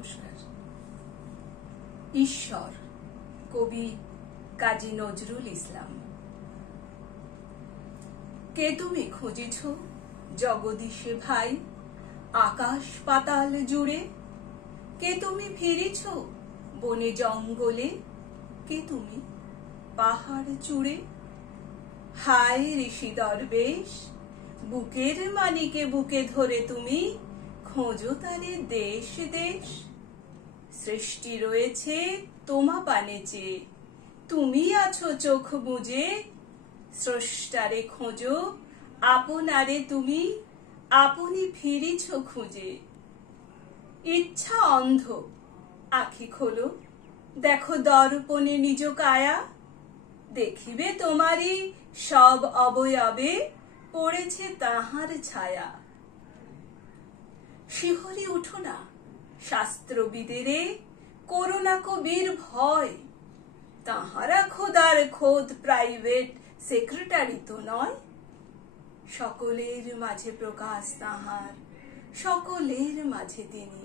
নমস্কার। ঈশ্বর, কবি কাজী নজরুল ইসলাম। কে তুমি খুঁজিছ জগদীশে ভাই আকাশ পাতাল জুড়ে? কে তুমি ফিরিছ বনে জঙ্গলে? কে তুমি পাহাড় চূড়ে? হায় ঋষি দরবেশ, বুকের মানিকে বুকে ধরে তুমি খোঁজো তারে দেশ দেশ। সৃষ্টি রয়েছে তোমা পানে চেয়ে, তুমি আছো চোখ বুজে। স্রষ্টারে খোঁজো আপনারে তুমি, আপনি ফিরিছ খুঁজে। ইচ্ছা অন্ধ, আখি খোলো, দেখো দর্পণে নিজ কায়া। দেখিবে তোমারই সব অবয়বে পড়েছে তাহার ছায়া। শিহরি উঠো না শাস্ত্রবিদেরে, করো না কবির ভয়। তাহারা খোদার খোদ প্রাইভেট সেক্রেটারি তো নয়। সকলের মাঝে প্রকাশ তাহার, সকলের মাঝে তিনি।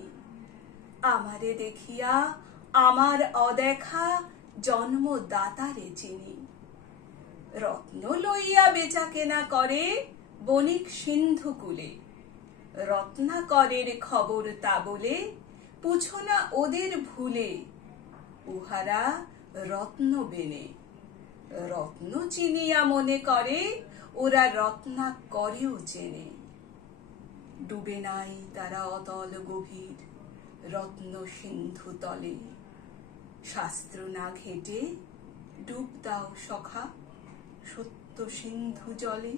আমারে দেখিয়া আমার অদেখা জন্মদাতারে চিনি। রত্ন লইয়া বেচা কেনা করে বণিক সিন্ধু কুলে। রত্নাকরের খবর তা বলে পুছো না ওদের ভুলে। উহারা রত্ন বেনে, রত্ন চিনিয়া মনে করে ওরা রত্নাকরেও চেনে। ডুবে নাই তারা অতল গভীর রত্ন সিন্ধু তলে। শাস্ত্র না ঘেটে ডুব দাও সখা সত্য সিন্ধু জলে।